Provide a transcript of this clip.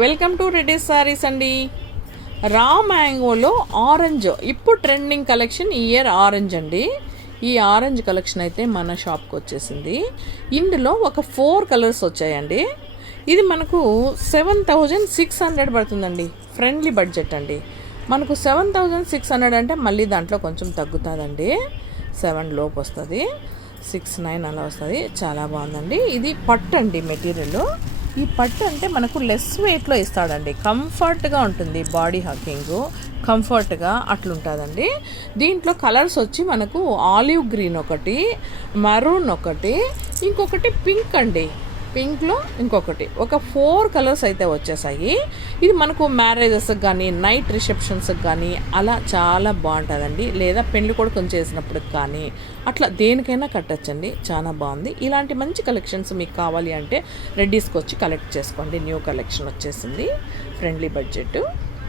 Welcome to Reddy saris అండి. రా మ్యాంగోలో orange ఇప్పుడు ట్రెండింగ్ కలెక్షన్ ఈ ఇయర్ ఆరెంజ్ అండి. ఈ ఆరెంజ్ కలెక్షన్ అయితే మన షాప్కి వచ్చేసింది. ఇందులో ఒక 4 కలర్స్ వచ్చాయండి. ఇది మనకు 7600 పడుతుందండి. ఫ్రెండ్లీ బడ్జెట్ అండి. మనకు 7600 అంటే మళ్ళీ దాంట్లో కొంచెం తగ్గుతుందండి. 7 లోపు వస్తుంది, 6-9 అలా వస్తుంది. చాలా బాగుందండి. ఇది పట్టు అండి మెటీరియల్. ఈ పట్టు అంటే మనకు లెస్ వెయిట్లో ఇస్తాడండి. కంఫర్ట్గా ఉంటుంది, బాడీ హగ్గింగ్ కంఫర్ట్గా అట్లుంటుందండి. దీంట్లో కలర్స్ వచ్చి మనకు ఆలివ్ గ్రీన్ ఒకటి, మరూన్ ఒకటి, ఇంకొకటి పింక్ అండి. పింక్లో ఇంకొకటి, ఒక 4 కలర్స్ అయితే వచ్చేసాయి. ఇది మనకు మ్యారేజెస్కి కానీ నైట్ రిసెప్షన్స్కి కానీ అలా చాలా బాగుంటుందండి. లేదా పెళ్లి కొడుకుని చేసినప్పుడు కానీ అట్లా దేనికైనా కట్టచ్చండి. చాలా బాగుంది. ఇలాంటి మంచి కలెక్షన్స్ మీకు కావాలి అంటే రెడ్డీస్కి వచ్చి కలెక్ట్ చేసుకోండి. న్యూ కలెక్షన్ వచ్చేసింది, ఫ్రెండ్లీ బడ్జెట్.